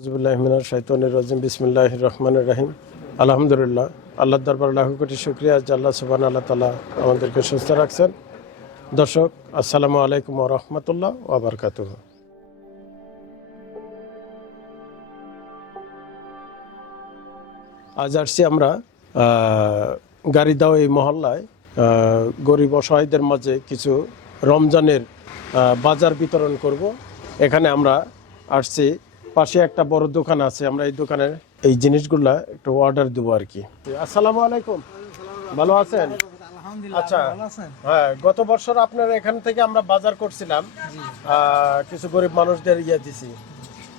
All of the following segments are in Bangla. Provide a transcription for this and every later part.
হজবুল্লাহমিনার শৈতনের রাজিম বিসমিল্লাহ রাহিম। আলহামদুলিল্লাহ আল্লাহ দরবার লাখ কোটি শুক্রিয়া যে আল্লাহ সুবান আল্লাহ তালা আমাদেরকে সুস্থ রাখছেন। দর্শক, আসসালামু আলাইকুম রহমতুল্লাহ ওবরকাত আজ আসছি আমরা গাড়িদাও এই মহল্লায় গরিব অসহায়দের মাঝে কিছু রমজানের বাজার বিতরণ করব। এখানে আমরা আসছি পাশে একটা বড় দোকান আছে আমরা এই দোকানের এই জিনিসগুলা একটু অর্ডার দেবো আর কি আসসালামু আলাইকুম। ভালো আছেন? আচ্ছা। হ্যাঁ গত বছর আপনার এখান থেকে আমরা বাজার করছিলাম। কিছু গরিব মানুষদের ইয়ে দিছি।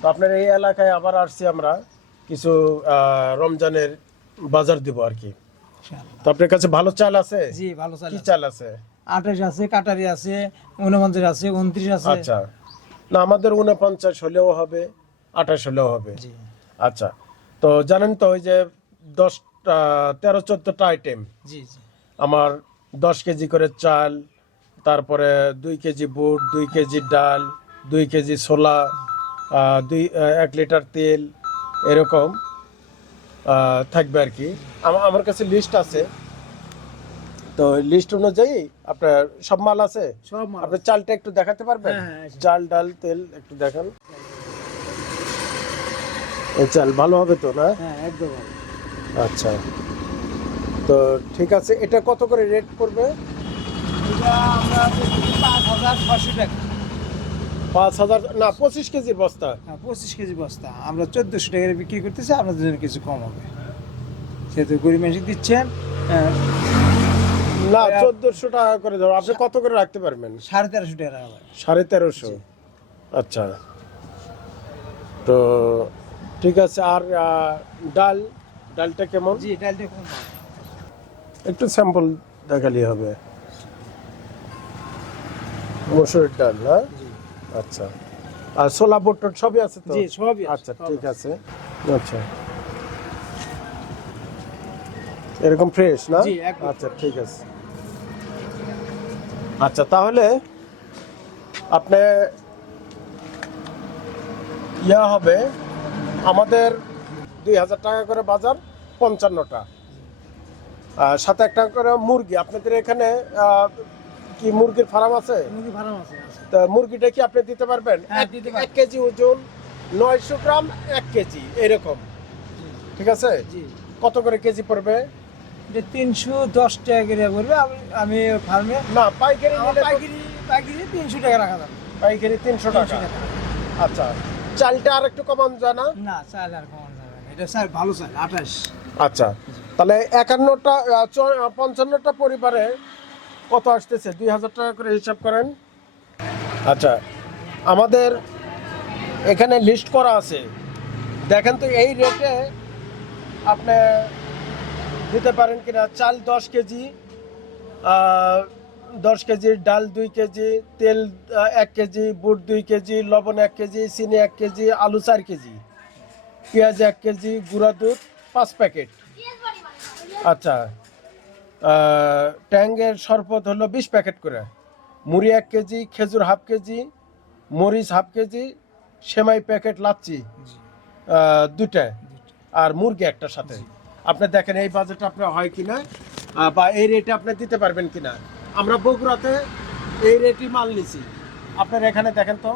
তো আপনার এই এলাকায় আবার আসছি আমরা কিছু রমজানের বাজার দিব আর কি তো আপনার কাছে ভালো চাল আছে? জি ভালো চাল কি চাল আছে? আঠাশ আছে কাটারি আছে উনপঞ্চাশ আছে উনত্রিশ আছে। আচ্ছা। না আমাদের উনপঞ্চাশ হলেও হবে। আঠাশ হলেও হবে। আচ্ছা তো জানেন তো ওই যে দশটা তেরো চোদ্দটা আইটেম আমার দশ কেজি করে চাল তারপরে দুই কেজি বুট দুই কেজি ডাল দুই কেজি ছোলা দুই এক লিটার তেল এরকম থাকবে আর কি। আমা- আমার কাছে লিস্ট আছে। তো লিস্ট অনুযায়ী আপনার সব মাল আছে? সব মাল আপনি চালটা একটু দেখাতে পারবেন? হ্যাঁ, হ্যাঁ, চাল ডাল তেল একটু দেখান। এই চাল ভালো হবে তো না? হ্যাঁ একদম আচ্ছা। তো ঠিক আছে এটা কত করে রেট করবে এটা আমরা পাঁচ হাজার না পঁচিশ কেজির বস্তা। হ্যাঁ পঁচিশ কেজি বস্তা। আমরা চোদ্দোশো টাকা বিক্রি করতেছি আপনাদের জন্য কিছু কম হবে। সেহেতু গরিব মানুষ দিচ্ছেন আহ, না চোদ্দশো টাকা করে ধরো। আপনি কত করে রাখতে পারবেন? সাড়ে তেরোশো টাকা সাড়ে তেরোশো। আচ্ছা। তো ঠিক আছে আর ডাল ডালটা কেমন? জি ডালটা একটু স্যাম্পল দেখালি হবে। মসুরের ডাল জি। আচ্ছা। আর ছোলা বুট টুট সবই আছে তো? জি সবই আচ্ছা ঠিক আছে। আচ্ছা। এরকম ফ্রেশ না? জি, আচ্ছা ঠিক আছে। আচ্ছা তাহলে আপনি ইয়া হবে আমাদের দুই হাজার টাকা করে বাজার পঞ্চান্নটা। সাথে একটা করে মুরগি আপনাদের এখানে কি মুরগির ফার্ম আছে? মুরগি ফার্ম আছে। তা মুরগিটা কি আপনি দিতে পারবেন? হ্যাঁ, এক- কেজি ওজন নয়শো গ্রাম এক কেজি এরকম। ঠিক আছে? জি। কত করে কেজি পড়বে? তিনশো দশ টাকা করে বলবে আমি ফার্মে না পাইকারি পাইকারি পাইকারি তিনশো টাকা রাখা যাবে। পাইকারি তিনশো টাকা। আচ্ছা। চালটা আর একটু কমান যায় না? না চাল আর কমানো যাবে না। এটা স্যার ভালো চাল আঠাশ। আচ্ছা তাহলে একান্নটা পঞ্চান্নটা পরিবারে কত আসতেছে? দুই হাজার টাকা করে হিসাব করেন। আচ্ছা আমাদের এখানে লিস্ট করা আছে। দেখেন তো এই রেটে আপনি দিতে পারেন কিনা? চাল দশ কেজি দশ কেজি ডাল দুই কেজি তেল এক কেজি বুট দুই কেজি লবণ এক কেজি চিনি এক কেজি আলু চার কেজি। পেঁয়াজ এক কেজি গুঁড়া দুধ পাঁচ প্যাকেট। আচ্ছা ট্যাঙ্গের শরবত হলো বিশ প্যাকেট করে। মুড়ি এক কেজি খেজুর হাফ কেজি মরিচ হাফ কেজি সেমাই প্যাকেট লাচ্ছি দুটা আর মুরগি একটা সাথে। আপনি দেখেন এই বাজেট আপনার হয় কিনা বা এই রেটে আপনি দিতে পারবেন কিনা। আমরা বগুড়াতে এই রেটই মাল নিছি। আপনার এখানে দেখেন তো।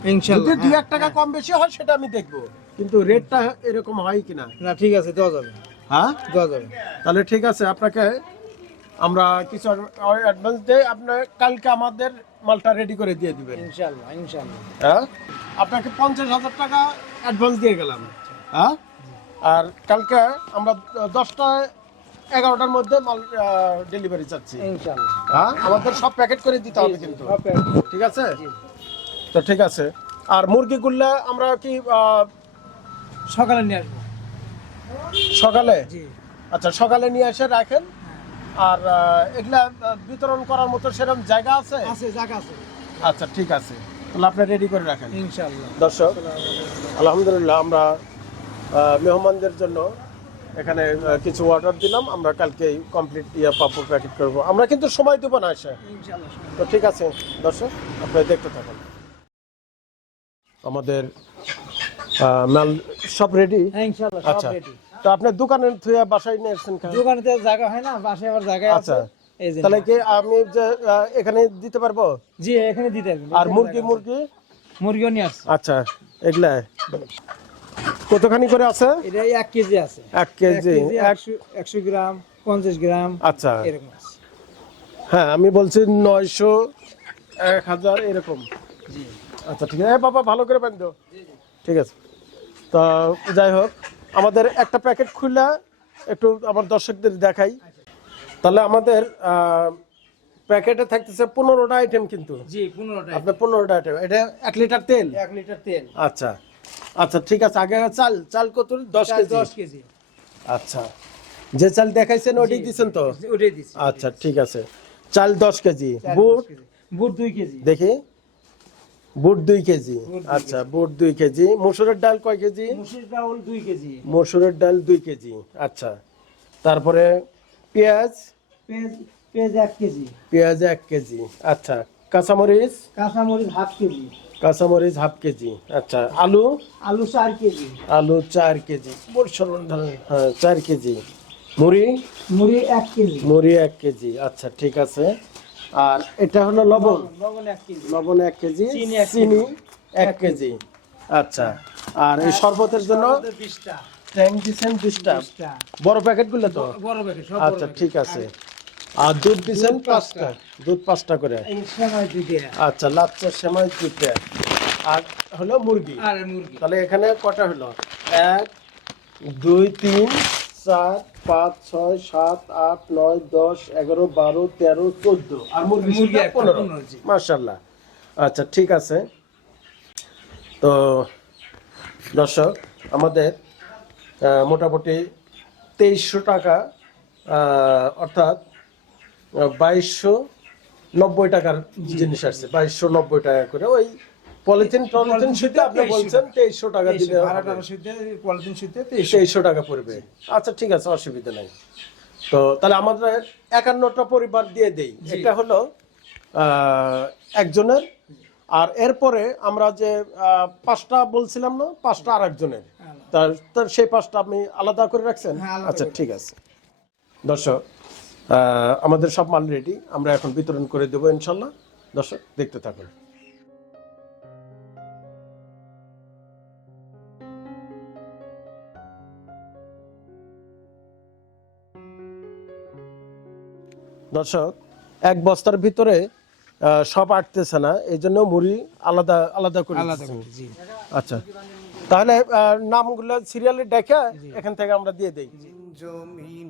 যদি ইনশাল্লাহ দুই এক টাকা কম বেশি হয় সেটা আমি দেখব। কিন্তু রেটটা এরকম হয় কিনা? না ঠিক আছে দেওয়া যাবে। হ্যাঁ? দেওয়া যাবে। তাহলে ঠিক আছে আপনাকে আমরা কিছু অ্যাডভান্স দিয়ে আপনার কালকে আমাদের মালটা রেডি করে দিয়ে দিবেন। ইনশাল্লাহ ইনশাল্লাহ। হ্যাঁ? আপনাকে পঞ্চাশ হাজার টাকা অ্যাডভান্স দিয়ে গেলাম। হ্যাঁ? আর কালকে আমরা দশটা এগারোটার মধ্যে মাল ডেলিভারি চাচ্ছি হ্যাঁ? আমাদের সব প্যাকেট করে দিতে হবে কিন্তু। ঠিক আছে? তো ঠিক আছে। আর মুরগিগুলো আমরা কি সকালে নিয়ে আসব। সকালে? জি। আচ্ছা সকালে নিয়ে এসে রাখেন। আর আহ, এগুলা বিতরণ করার মতো সেরকম জায়গা আছে? আছে জায়গা আছে। আচ্ছা ঠিক আছে। তাহলে আপনি রেডি করে রাখেন। দর্শক আলহামদুলিল্লাহ আমরা মেহমানদের জন্য এখানে কিছু অর্ডার দিলাম আমরা কালকে কমপ্লিট ইয়া পাপড় প্যাকেট করব। আমরা কিন্তু সময় দেবো না এসে। তো ঠিক আছে দর্শক আপনি দেখতে থাকুন। আমাদের মাল সব রেডি হ্যাঁ ইনশাআল্লাহ সব আচ্ছা রেডি তো আপনার দোকানের থুয়া বাসায় নিয়ে এসছেন কেন? দোকানে জায়গা হয় না বাসায় আবার জায়গা আচ্ছা তাহলে কি আমি যে এখানে দিতে পারব? জি এখানে দিতে আর মুরগি মুরগি? মুরগিও নিয়ে আচ্ছা এগুলা। কতখানি করে আছে? এটা এক কেজি আছে। এক কেজি। এক একশো একশো গ্রাম পঞ্চাশ গ্রাম আচ্ছা। এরকম আছে। হ্যাঁ আমি বলছি নয়শো এক হাজার এরকম। জি। আচ্ছা ঠিক আছে। বাবা ভালো করে বান্ধ ঠিক আছে। তা যাই হোক আমাদের একটা প্যাকেট খুলে একটু আমার দর্শকদের দেখাই। তাহলে আমাদের প্যাকেটে থাকতেছে পনেরোটা আইটেম কিন্তু। জি পনেরোটা আপনার পনেরোটা আইটেম এটা এক লিটার তেল? এক লিটার তেল। আচ্ছা। আচ্ছা ঠিক আছে আগে চাল চাল কত? দশ কেজি? দশ কেজি। আচ্ছা যে চাল দেখাইছেন ওইটাই দিচ্ছেন তো? ওটাই দিচ্ছি আচ্ছা ঠিক আছে। চাল দশ কেজি। বুট? বুট দুই কেজি। দেখি। বুট দুই কেজি। আচ্ছা বুট দুই কেজি। মসুরের ডাল কয় কেজি? দুই কেজি। মসুরের ডাল দুই কেজি। আচ্ছা তারপরে পেঁয়াজ পেঁয়াজ এক কেজি। পেঁয়াজ এক কেজি। আচ্ছা কাঁচামরিচ? কাঁচামরিচ হাফ কেজি। কাঁচামরিচ হাফ কেজি। আচ্ছা আলু? আলু চার কেজি। আলু চার কেজি। হ্যাঁ চার কেজি। মুড়ি? মুড়ি এক কেজি। মুড়ি এক কেজি। আচ্ছা ঠিক আছে। আর এটা হলো লবণ? লবণ এক কেজি। লবণ এক কেজি চিনি এক কেজি। আচ্ছা আর এই শরবতের জন্য? বিশটা ট্যাঙ্ক দিচ্ছেন বিশটা বড় প্যাকেটগুলো তো বড় প্যাকেট আচ্ছা ঠিক আছে। আর দুধ দিচ্ছেন দুধ পাঁচটা। দুধ পাঁচটা করে। আচ্ছা লাচ্চার সময় দুইটা আর হলো মুরগি। আর মুরগি। তাহলে এখানে কটা হলো? এক দুই তিন চার পাঁচ ছয় সাত আট নয় দশ এগারো বারো তেরো চোদ্দ। আর মুরগি পনেরো, মার্শাল্লাহ আচ্ছা ঠিক আছে। তো দর্শক আমাদের মোটামুটি তেইশশো টাকা অর্থাৎ বাইশশো নব্বই টাকার জিনিস আসছে বাইশশো নব্বই টাকা করে। ওই পলিথিন টলিথিন শুদ্ধ আপনি বলছেন তেইশশো টাকা দিলে পলিথিন সুদ্ধে তেইশশো। টাকা পড়বে। আচ্ছা ঠিক আছে অসুবিধা নাই। তো তাহলে আমাদের একান্নটা পরিবার দিয়ে দেই। এটা হলো একজনের। আর এরপরে আমরা যে পাঁচটা বলছিলাম না পাঁচটা আর একজনের তার সেই পাঁচটা আপনি আলাদা করে রাখছেন? হ্যাঁ, আচ্ছা ঠিক আছে। দর্শক আমাদের সব মাল রেডি আমরা এখন বিতরণ করে দেবো ইনশাল্লাহ। দর্শক দেখতে থাকুন। দর্শক এক বস্তার ভিতরে সব আটতেছে না। এই জন্য মুড়ি আলাদা আলাদা করে আচ্ছা। তাহলে নামগুলো সিরিয়ালে দেখে এখান থেকে আমরা দিয়ে দেই। জমিনের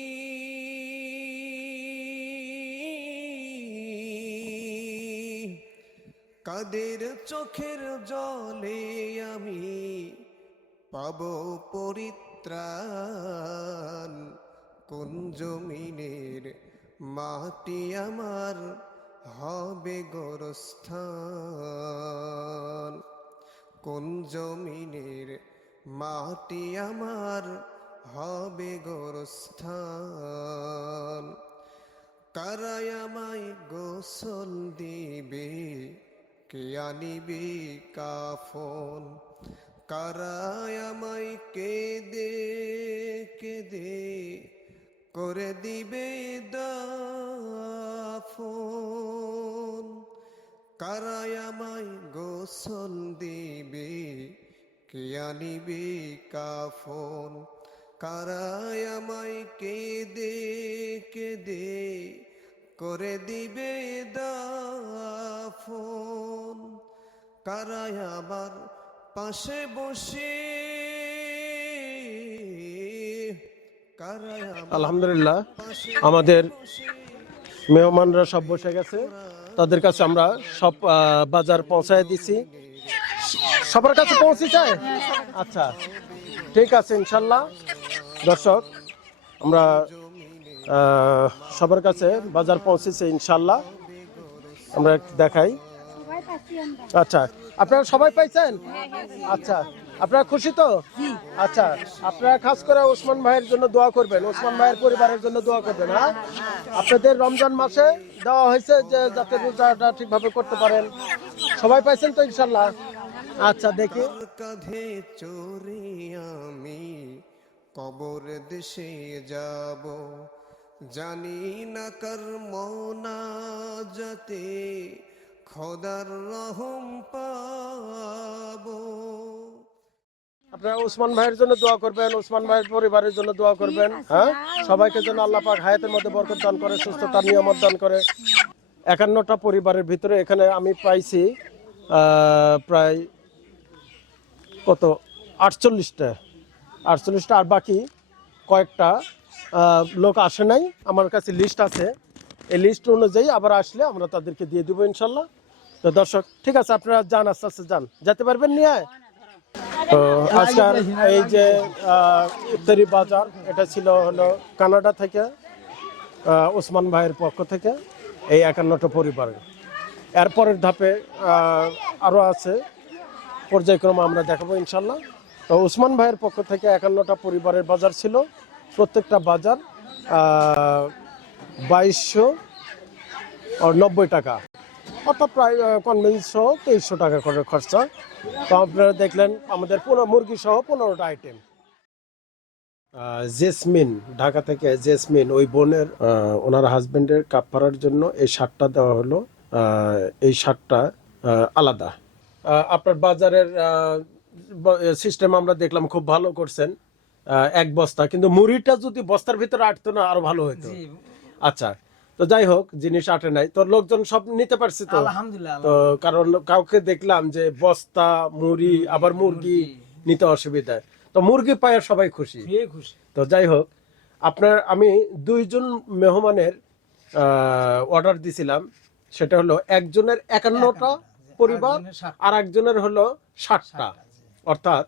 কাদের চোখের জলে আমি পাব পরিত্রাণ? কোন জমিনের মাটি আমার হবে গোরস্থান? কোন জমিনের মাটি আমার হবে গোরস্থান? কারাই আমায় গোসল দিবে কে আনিবে কাফন? কারাই আমায় কেদে কেদে করে দিবে দাফন? কারাই আমায় গোসল দিবে, কে আনিবে কাফন? কারাই আমায় কেদে কেদে করে দিবে দাফন। কারাই আমার পাশে বসে। আলহামদুলিল্লাহ আমাদের মেহমানরা সব বসে গেছে। তাদের কাছে আমরা সব বাজার পৌঁছায় দিছি। সবার কাছে পৌঁছে যায়? আচ্ছা ঠিক আছে ইনশাল্লাহ। দর্শক আমরা সবার কাছে বাজার পৌঁছেছে ইনশাল্লাহ। আমরা দেখাই। আচ্ছা আপনারা সবাই পাইছেন? আচ্ছা আপনারা খুশি তো? আচ্ছা আপনারা খাস করে ওসমান ভাইয়ের জন্য দোয়া করবেন, ওসমান ভাইয়ের পরিবারের জন্য দোয়া করবেন হ্যাঁ? আপনাদের রমজান মাসে দেওয়া হয়েছে যে যাতে রোজাটা ঠিকভাবে করতে পারেন। সবাই পাইছেন তো ইনশাল্লাহ? আচ্ছা দেখি। কাঁধে চড়ে আমি কবর দেশে যাব। জানি না কার মনা যাতে খোদার রহম পাবো। আপনারা ওসমান ভাইয়ের জন্য দোয়া করবেন ওসমান ভাইয়ের পরিবারের জন্য দোয়া করবেন হ্যাঁ? সবাইকে যেন আল্লাহ পাক হায়াতের মধ্যে বরকত দান করে সুস্থতার নিয়ামত দান করে। একান্নটা পরিবারের ভিতরে এখানে আমি পাইছি প্রায় কত? আটচল্লিশটা। আটচল্লিশটা আর বাকি কয়েকটা লোক আসে নাই। আমার কাছে লিস্ট আছে। এই লিস্ট অনুযায়ী আবার আসলে আমরা তাদেরকে দিয়ে দেবো ইনশাল্লাহ। তো দর্শক, ঠিক আছে, আপনারা যান, আস্তে আস্তে যান। যেতে পারবেন নিয়ে? তো আজকাল এই যে ইফতারি বাজার, এটা ছিল হলো কানাডা থেকে ওসমান ভাইয়ের পক্ষ থেকে, এই একান্নটা পরিবারের। এরপরের ধাপে আরও আছে। পর্যায়ক্রমে আমরা দেখাবো ইনশাল্লাহ। তো ওসমান ভাইয়ের পক্ষ থেকে একান্নটা পরিবারের বাজার ছিল। প্রত্যেকটা বাজার বাইশশো নব্বই টাকা। অর্থাৎ প্রায় কনভেন্স সহ তেইশশো টাকা করে খরচা। তো আপনারা দেখলেন আমাদের পনেরো মুরগি সহ পনেরোটা আইটেম জেসমিন, ঢাকা থেকে জেসমিন, ওই বোনের ওনার হাজবেন্ডের কাপ পাড়ার জন্য এই শার্টটা দেওয়া হলো। এই শার্টটা আলাদা। আপনার বাজারের সিস্টেম আমরা দেখলাম খুব ভালো করছেন। এক বস্তা। কিন্তু মুড়িটা যদি বস্তার ভিতরে আটতো না আরও ভালো হতো আচ্ছা তো যাই হোক জিনিস আটে নাই। তো লোকজন সব নিতে পারছে তো? তো কারণ কাউকে দেখলাম যে বস্তা মুড়ি আবার মুরগি নিতে অসুবিধা। তো মুরগি পায় সবাই খুশি। খুশি। তো যাই হোক আপনার আমি দুইজন মেহমানের অর্ডার দিছিলাম। সেটা হলো একজনের একান্নটা পরিবার আর একজনের হলো ষাটটা অর্থাৎ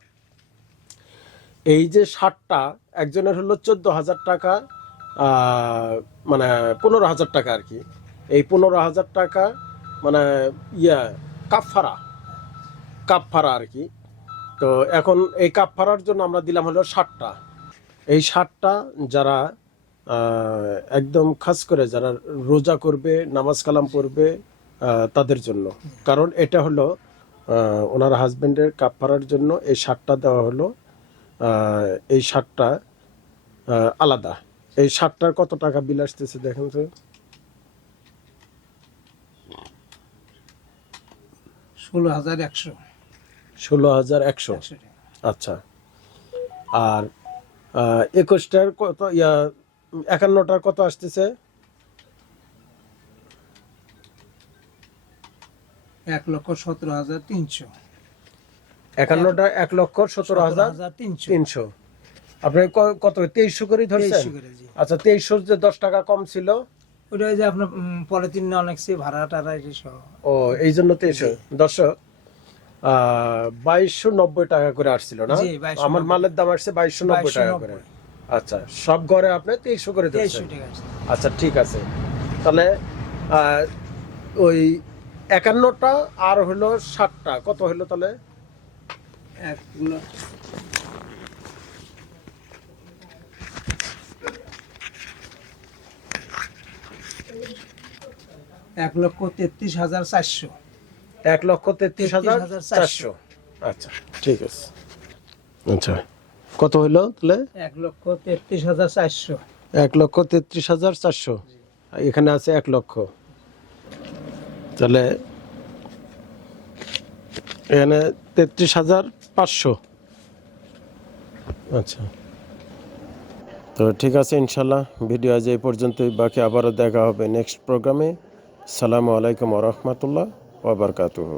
এই যে ষাটটা একজনের হলো চোদ্দ হাজার টাকা মানে পনেরো হাজার টাকা আর কি। এই পনেরো হাজার টাকা মানে ইয়া, কাপফারা কাপফারা আর কি। তো এখন এই কাপফারার জন্য আমরা দিলাম হলো ষাটটা এই ষাটটা যারা একদম খাস করে যারা রোজা করবে, নামাজ কালাম পড়বে তাদের জন্য। কারণ এটা হলো ওনার হাজবেন্ডের কাপড়ার জন্য এই শার্টটা দেওয়া হলো। এই শার্টটা আলাদা। এই শার্টটার কত টাকা বিল আসতেছে দেখেন তো? ষোলো হাজার একশো। ষোলো হাজার একশো। আচ্ছা। আর একুশটার কত ইয়া একান্নটার কত আসতেছে? এক লক্ষ সতেরো হাজার তিনশো। একান্নটা এক লক্ষ সতেরো হাজার তিনশো। তিনশো। আপনি কত তেইশশো করে ধরছেন আচ্ছা তেইশশো যে দশ টাকা কম ছিল? ওটা যে আপনার পলিথিন অনেক সে ভাড়া টাড়া ও এই জন্য তেইশশো। দর্শক বাইশশো নব্বই টাকা করে আসছিল না? আমার মালের দাম আসছে বাইশশো নব্বই টাকা করে। আচ্ছা সব ঘরে আপনি তেইশশো করে দিচ্ছেন আচ্ছা ঠিক আছে। তাহলে ওই একান্নটা আর হলো ষাটটা। কত হলো তাহলে? একগুলো। এক লক্ষ তেত্রিশ হাজার চারশো। এক লক্ষ তেত্রিশ হাজার 33,400 চারশো। আচ্ছা ঠিক আছে। আচ্ছা কত হইল তাহলে? এক লক্ষ তেত্রিশ হাজার চারশো। এক লক্ষ তেত্রিশ হাজার চারশো। এখানে আছে এক লক্ষ। তাহলে এখানে তেত্রিশ হাজার পাঁচশো। আচ্ছা। তো ঠিক আছে, ইনশাল্লাহ ভিডিও আজ এই পর্যন্তই, বাকি আবারও দেখা হবে নেক্সট প্রোগ্রামে। সালামু আলাইকুম রহমতুল্লাহ ওবরকাতুহ